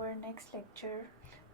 our next lecture.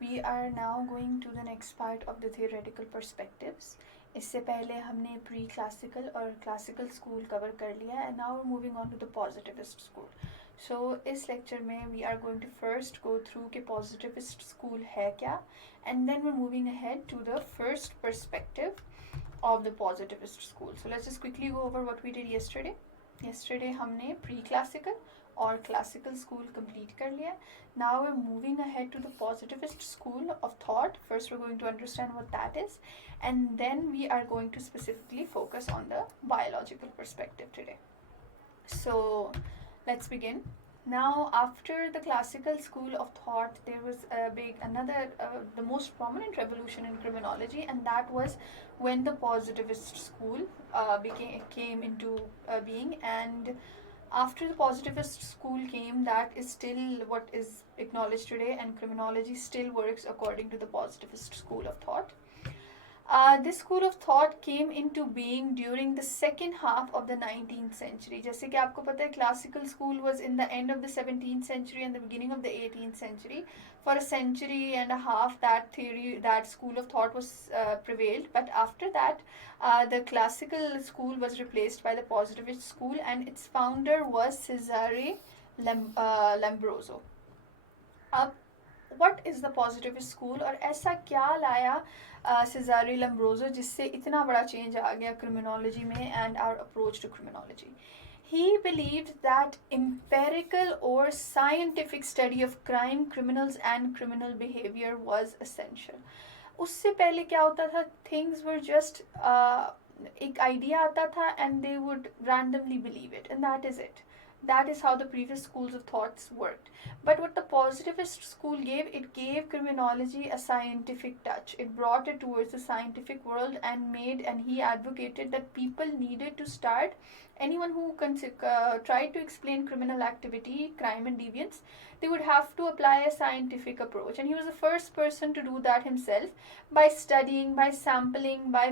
We are now going to the next part of the theoretical perspectives. इससे पहले हमने pre classical और classical school cover कर लिया and now we're moving on to the positivist school. So इस lecture में we are going to first go through कि positivist school है क्या, and then we're moving ahead to the first perspective of the positivist school. So let's just quickly go over what we did yesterday. Yesterday हमने pre classical और classical school complete कर लिया. Now we're moving ahead to the positivist school of thought. First we're going to understand what that is, and then we are going to specifically focus on the biological perspective today. So let's begin. Now, after the classical school of thought, there was the most prominent revolution in criminology, and that was when the positivist school came into being. And after the positivist school came, that is still what is acknowledged today, and criminology still works according to the positivist school of thought. This school of thought came into being during the second half of the 19th century. जैसे कि आपको पता है, classical school was in the end of the 17th century and the beginning of the 18th century. For a century and a half, that school of thought was prevailed. But after that, the classical school was replaced by the positivist school, and its founder was Cesare Lombroso. अब what is the positivist school, और ऐसा क्या लाया Cesare Lombroso जिससे इतना बड़ा change आ गया criminology में and our approach to criminology? He believed that empirical or scientific study of crime, criminals and criminal behavior was essential. उससे पहले क्या होता था? Things were just एक idea आता था and they would randomly believe it, and that is it. That is how the previous schools of thoughts worked. But what the positivist school gave, it gave criminology a scientific touch. It brought it towards the scientific world and he advocated that people needed to start, anyone who tried to explain criminal activity, crime and deviance, they would have to apply a scientific approach. And he was the first person to do that himself by studying, by sampling, by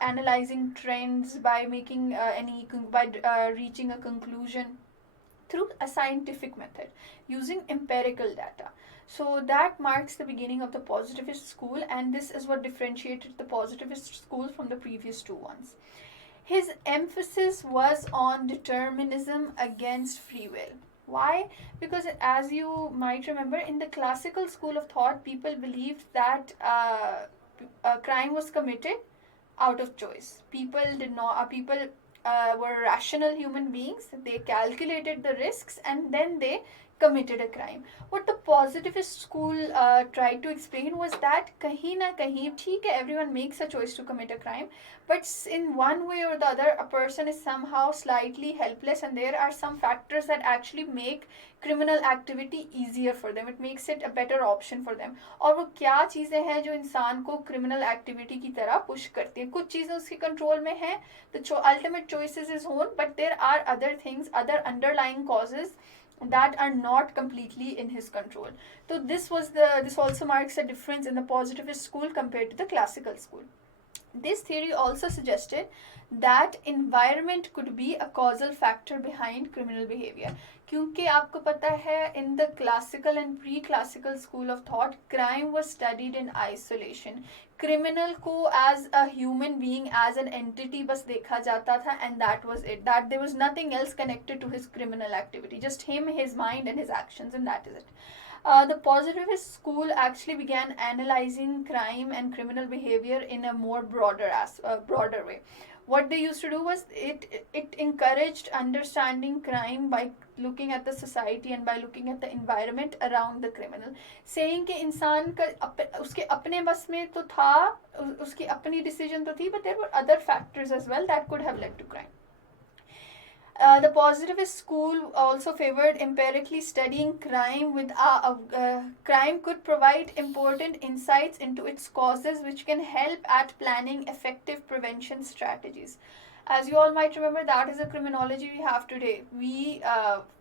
analyzing trends, by reaching a conclusion through a scientific method using empirical data. So that marks the beginning of the positivist school, and this is what differentiated the positivist school from the previous two ones. His emphasis was on determinism against free will. Why? Because as you might remember, in the classical school of thought, people believed that a crime was committed out of choice. People were rational human beings. They calculated the risks and then they committed a crime. What the positivist school tried to explain was that kahin na kahin, theek hai, everyone makes a choice to commit a crime, but in one way or the other, a person is somehow slightly helpless, and there are some factors that actually make criminal activity easier for them. It makes it a better option for them. और वो क्या चीज़ें हैं जो इंसान को criminal activity की तरह push करती हैं? कुछ चीज़ें उसके control में हैं, the ultimate choices is own, but there are other things, other underlying causes that are not completely in his control. So this also marks a difference in the positivist school compared to the classical school. This theory also suggested that environment could be a causal factor behind criminal behavior. क्योंकि आपको पता है, in the classical and pre-classical school of thought, crime was studied in isolation. Criminal को as a human being, as an entity बस देखा जाता था, and that was it. That there was nothing else connected to his criminal activity. Just him, his mind and his actions, and that is it. The positivist school actually began analyzing crime and criminal behavior in a more broader way. What they used to do was it encouraged understanding crime by looking at the society and by looking at the environment around the criminal, saying कि इंसान का उसके अपने बस में तो था, उसकी अपनी decision तो थी, but there were other factors as well that could have led to crime. The positivist school also favored empirically studying crime. Crime could provide important insights into its causes, which can help at planning effective prevention strategies. As you all might remember, that is the criminology we have today. We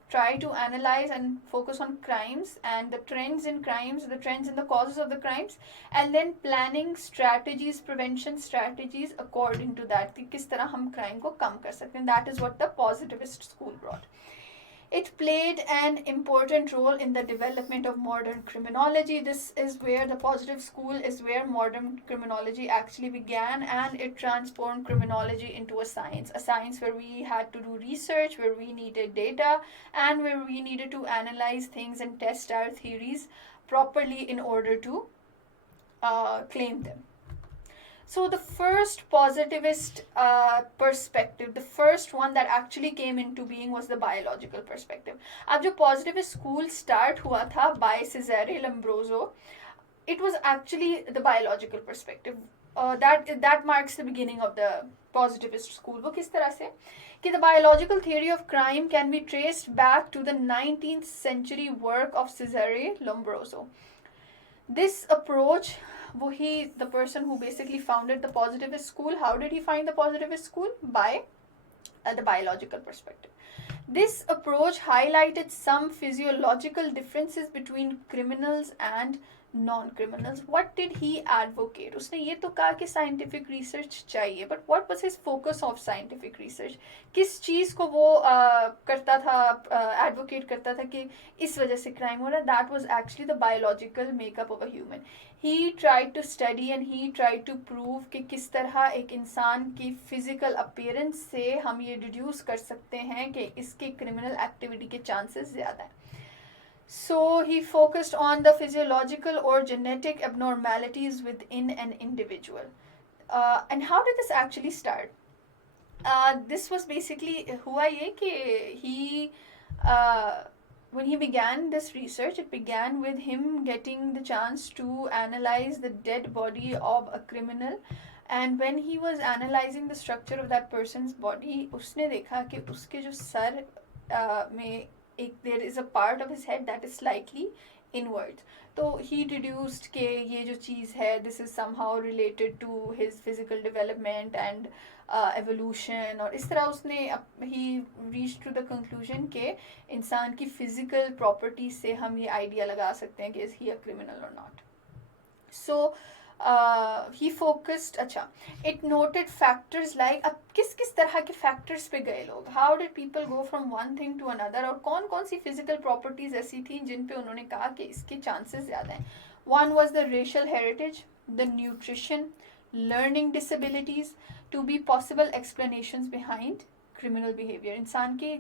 try to analyze and focus on crimes and the trends in crimes, the trends in the causes of the crimes, and then planning strategies, prevention strategies according to that. कि किस तरह हम crime को कम कर सकते हैं. That is what the positivist school brought. It played an important role in the development of modern criminology. This is where the positive school is where modern criminology actually began, and it transformed criminology into a science where we had to do research, where we needed data, and where we needed to analyze things and test our theories properly in order to claim them. So the first positivist perspective, the first one that actually came into being was the biological perspective. अब जो positivist school start हुआ था by Cesare Lombroso, it was actually the biological perspective. That marks the beginning of the positivist school. वो किस तरह से कि the biological theory of crime can be traced back to the 19th century work of Cesare Lombroso. This approach, the person who basically founded the positivist school, how did he find the positivist school? By the biological perspective. This approach highlighted some physiological differences between criminals and non-criminals. What did he advocate? उसने ये तो कहा कि scientific research चाहिए, but what was his focus of scientific research? किस चीज़ को वो करता था, advocate करता था कि इस वजह से crime हो रहा है? That was actually the biological makeup of a human. He tried to study and he tried to prove कि किस तरह एक इंसान की physical appearance से हम ये deduce कर सकते हैं कि इसके criminal activity के chances ज़्यादा हैं. So he focused on the physiological or genetic abnormalities within an individual. And how did this actually start? This was basically हुआ ये कि when he began this research, it began with him getting the chance to analyze the dead body of a criminal. And when he was analyzing the structure of that person's body, उसने देखा कि उसके जो sir में there is a part of his head that is slightly inwards. So he deduced कि ये जो चीज़ है, this is somehow related to his physical development and evolution, और इस तरह उसने he reached to the conclusion कि इंसान की physical property से हम ये idea लगा सकते हैं कि is he a criminal or not. So he focused, it noted factors like अब किस तरह के factors पे गए लोग, how did people go from one thing to another, और कौन सी physical properties ऐसी थी जिन पे उन्होंने कहा कि इसके chances ज़्यादा हैं. One was the racial heritage, the nutrition, learning disabilities to be possible explanations behind criminal behavior. इंसान के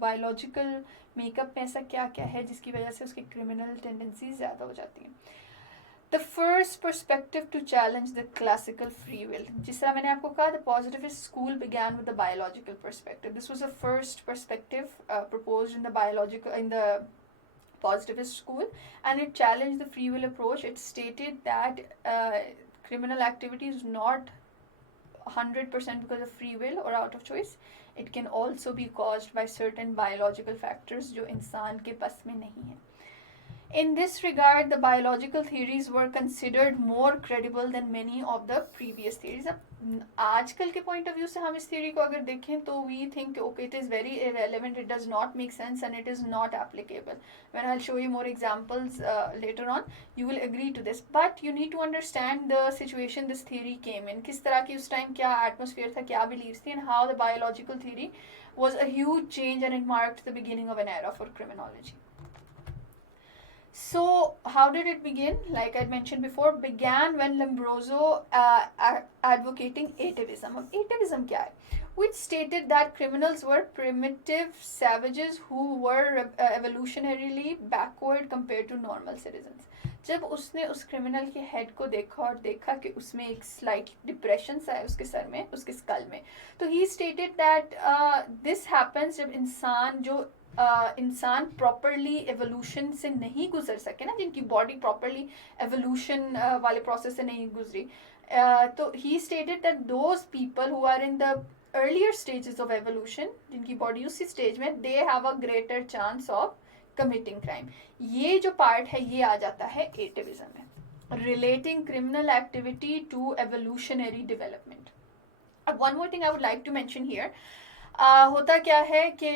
biological makeup में ऐसा क्या क्या है जिसकी वजह से उसके criminal tendencies ज़्यादा हो जाती हैं. The first perspective to challenge the classical free will. जिस तरह मैंने आपको कहा, the positivist school began with the biological perspective. This was the first perspective proposed in the positivist school, and it challenged the free will approach. It stated that criminal activity is not 100% because of free will or out of choice. It can also be caused by certain biological factors जो इंसान के बस में नहीं है. In this regard, the biological theories were considered more credible than many of the previous theories. अब आजकल के point of view से हम इस theory को अगर देखें तो we think okay, it is very irrelevant, it does not make sense and it is not applicable. When I'll show you more examples later on, you will agree to this. But you need to understand the situation this theory came in. किस तरह की उस time क्या atmosphere था, क्या beliefs थी, and how the biological theory was a huge change and it marked the beginning of an era for criminology. So how did it begin? Like I mentioned before, began when Lombroso advocating atavism. अब atavism क्या है? Which stated that criminals were primitive savages who were evolutionarily backward compared to normal citizens. जब उसने उस criminal के head को देखा और देखा कि उसमें एक स्लाइट डिप्रेशन सा है उसके सर में, उसके स्कल में, तो he stated that this happens जब इंसान प्रॉपरली एवोल्यूशन से नहीं गुजर सके ना, जिनकी बॉडी प्रॉपरली एवोल्यूशन वाले प्रोसेस से नहीं गुजरी, तो he stated that those people who are in the earlier stages of evolution, जिनकी बॉडी उसी स्टेज में, they have a greater chance of committing crime. ये जो पार्ट है ये आ जाता है एटिविज्म में, relating criminal activity to evolutionary development. One more thing I would like to mention here. होता क्या है कि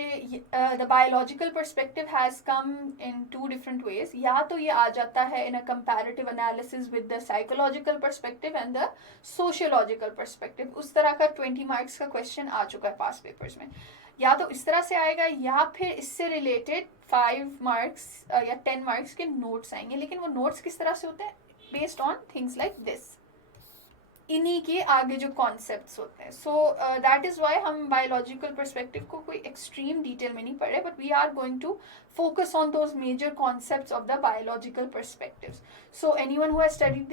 the biological perspective has come in two different ways. या तो ये आ जाता है in a comparative analysis with the psychological perspective and the sociological perspective. उस तरह का 20 मार्क्स का क्वेश्चन आ चुका है पास पेपर्स में. या तो इस तरह से आएगा या फिर इससे रिलेटेड 5 मार्क्स या 10 मार्क्स के नोट्स आएंगे. लेकिन वो नोट्स किस तरह से होते हैं? Based on things like this, इन्हीं के आगे जो कॉन्सेप्ट्स होते हैं. सो दैट इज़ वाई हम बायोलॉजिकल परस्पेक्टिव को कोई एक्सट्रीम डिटेल में नहीं पढ़े, but we are going to focus on those major concepts of the biological perspectives. So anyone who has studied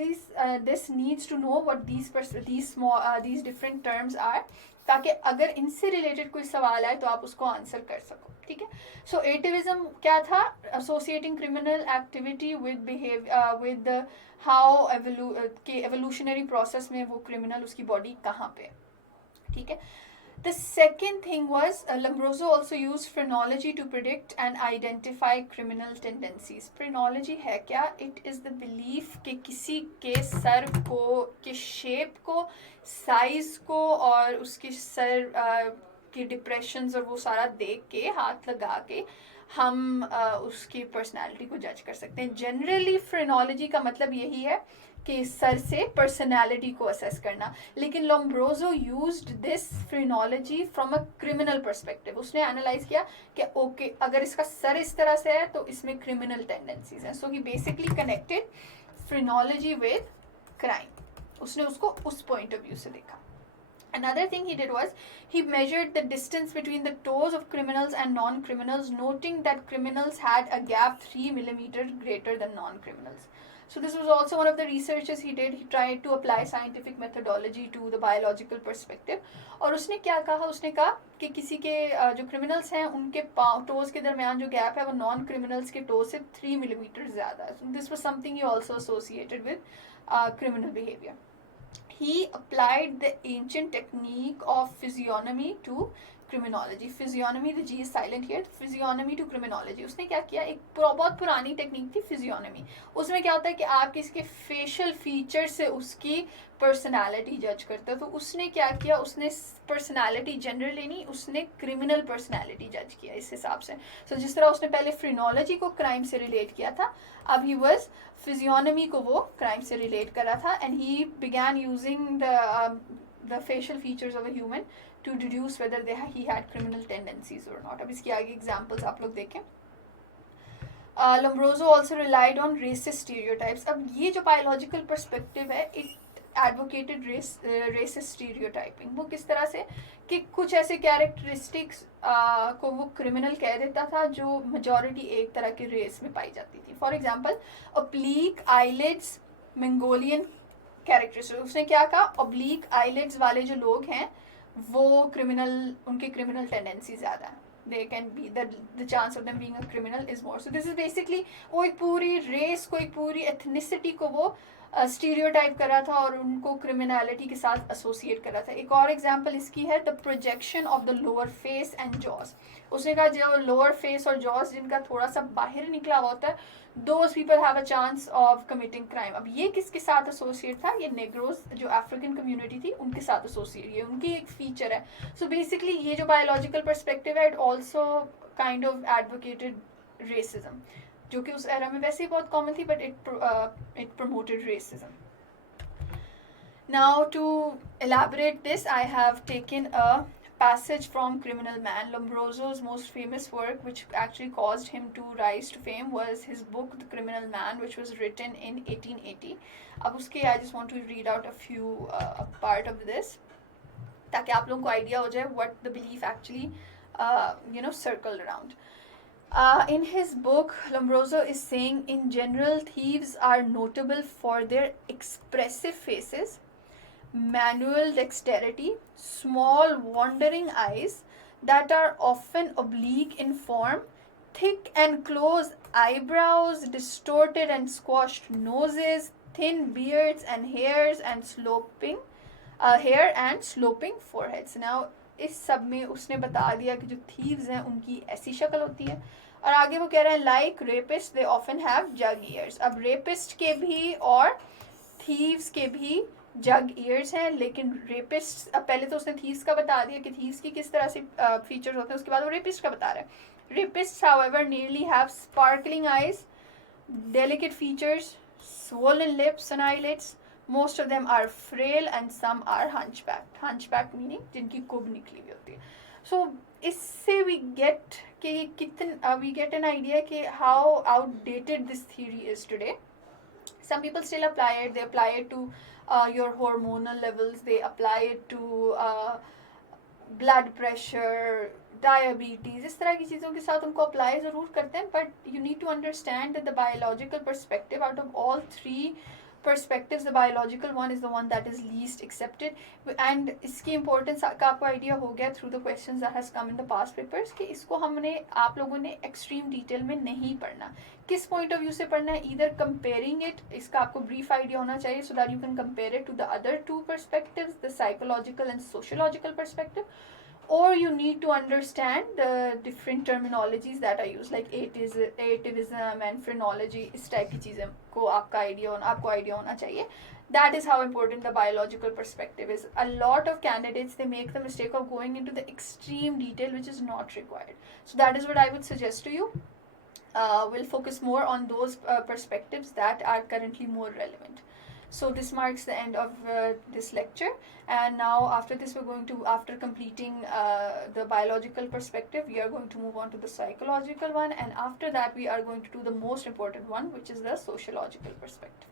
this needs to know what these different terms are, ताकि अगर इनसे related कोई सवाल आए तो आप उसको आंसर कर सको. ठीक है. सो एटिविज्म क्या था? Associating criminal activity with how के एवोल्यूशनरी प्रोसेस में वो क्रिमिनल उसकी बॉडी कहाँ पे. ठीक है. The second thing was Lombroso also used phrenology to predict and identify criminal tendencies. Phrenology है क्या? It is the belief कि किसी के सर को, के शेप को, साइज को और उसके सर के डिप्रेशंस और वो सारा देख के, हाथ लगा के हम उसकी पर्सनालिटी को जज कर सकते हैं. जनरली फ्रेनोलॉजी का मतलब यही है कि सर से पर्सनालिटी को असेस करना. लेकिन Lombroso used this phrenology from a criminal perspective. उसने एनालाइज किया कि ओके, अगर इसका सर इस तरह से है तो इसमें क्रिमिनल टेंडेंसीज हैं. So he basically connected phrenology with crime. उसने उसको उस पॉइंट ऑफ व्यू से देखा. Another thing he did was he measured the distance between the toes of criminals and non-criminals, noting that criminals had a gap 3 millimeters greater than non-criminals. So this was also one of the researches he did. He tried to apply scientific methodology to the biological perspective. और उसने क्या कहा? उसने कहा कि किसी के जो criminals हैं उनके पाँव टोज के दरमियान जो गैप है वो नॉन क्रिमिनल्स के टोज से 3 millimeters ज़्यादा है. This was something he also associated with criminal behavior. He applied the ancient technique of physiognomy to criminology. Physiognomy, the G is silent here. Physiognomy to criminology. उसने क्या किया? एक बहुत पुरानी टेक्निक थी physiognomy. उसमें क्या होता है कि आप किसके फेशियल फीचर से उसकी पर्सनालिटी जज करते हो. तो उसने क्या किया? उसने पर्सनालिटी जनरली नहीं, उसने क्रिमिनल पर्सनालिटी जज किया इस हिसाब से. सो जिस तरह उसने पहले फ्रीनोलॉजी को क्राइम से रिलेट किया था, अब ही वॉज फिजियोनमी को वो क्राइम से रिलेट कर रहा था. And he began using the facial features of a human to deduce whether he had criminal tendencies or not. अब इसके आगे examples आप लोग देखें. Lombroso also relied on racist stereotypes. अब ये जो biological perspective है, it advocated racist stereotyping. वो किस तरह से कि कुछ ऐसे characteristics को वो criminal कह देता था जो majority एक तरह के race में पाई जाती थी. For example, oblique eyelids, Mongolian characteristics. उसने क्या कहा? oblique eyelids वाले जो लोग हैं वो क्रिमिनल, उनके क्रिमिनल टेंडेंसी ज़्यादा है. They can be the chance of them being a criminal is more. So this is basically वो एक पूरी रेस को, एक पूरी एथनिसिटी को वो स्टीरियोटाइप कर रहा था और उनको क्रिमिनलिटी के साथ एसोसिएट कर रहा था. एक और एग्जांपल इसकी है the projection of the lower face and jaws. उसने कहा जो लोअर फेस और जॉस जिनका थोड़ा सा बाहर निकला हुआ होता है, those people have a chance of committing crime. अब ये किसके साथ एसोसिएट था? ये नेग्रोस जो अफ्रीकन कम्युनिटी थी उनके साथ एसोसिएट, ये उनकी एक फीचर है. सो बेसिकली ये जो बायोलॉजिकल पर्सपेक्टिव है, it also kind of advocated racism, जो कि उस एरा में वैसे ही बहुत कॉमन थी, but it promoted racism. Now to elaborate this, I have taken a passage from Criminal Man. Lombroso's most famous work, which actually caused him to rise to fame, was his book The Criminal Man, which was written in 1880. अब उसके I just want to read out a few part of this, ताकि आप लोगों को idea हो जाए what the belief actually circled around. In his book, Lombroso is saying, in general, thieves are notable for their expressive faces, manual dexterity, small wandering eyes that are often oblique in form, thick and close eyebrows, distorted and squashed noses, thin beards and hairs, and sloping hair and sloping foreheads. Now इस सब में उसने बता दिया कि जो thieves हैं उनकी ऐसी शक्ल होती है. और आगे वो कह रहे हैं like rapist they often have jug years. अब रेपिस्ट के भी और थीव्स के भी जग ईयर्स हैं, लेकिन रेपिस्ट, अब पहले तो उसने थीस का बता दिया कि थीस की किस तरह से फीचर्स होते हैं, उसके बाद वो रेपिस्ट का बता रहा है. Rapist however nearly have sparkling eyes, delicate features, swollen lips and eyelids. Most of them are frail and some are hunchbacked. Hunchback meaning जिनकी कुब निकली हुई होती है. So इससे we get an idea कि how outdated this theory is today. Some people still apply it. They apply it to your hormonal levels. They apply it to blood pressure, diabetes. इस तरह की चीज़ों के साथ उनको अप्लाई ज़रूर करते हैं, but you need to understand that the biological perspective, out of all three perspectives, the biological one is the one that is least accepted. And इसकी importance का आपको idea हो गया through the questions that has come in the past papers कि इसको हमने आप लोगों ने extreme detail में नहीं पढ़ना. किस point of view से पढ़ना है? Either comparing it, इसका आपको brief idea होना चाहिए so that you can compare it to the other two perspectives, the psychological and sociological perspective, or you need to understand the different terminologies that are used like ativism and phrenology. इस type की चीज़ें को आपको idea होना चाहिए. That is how important the biological perspective is. A lot of candidates, they make the mistake of going into the extreme detail which is not required. So that is what I would suggest to you. We'll focus more on those perspectives that are currently more relevant. So this marks the end of this lecture, and now after this we're going to, after completing the biological perspective, we are going to move on to the psychological one, and after that we are going to do the most important one, which is the sociological perspective.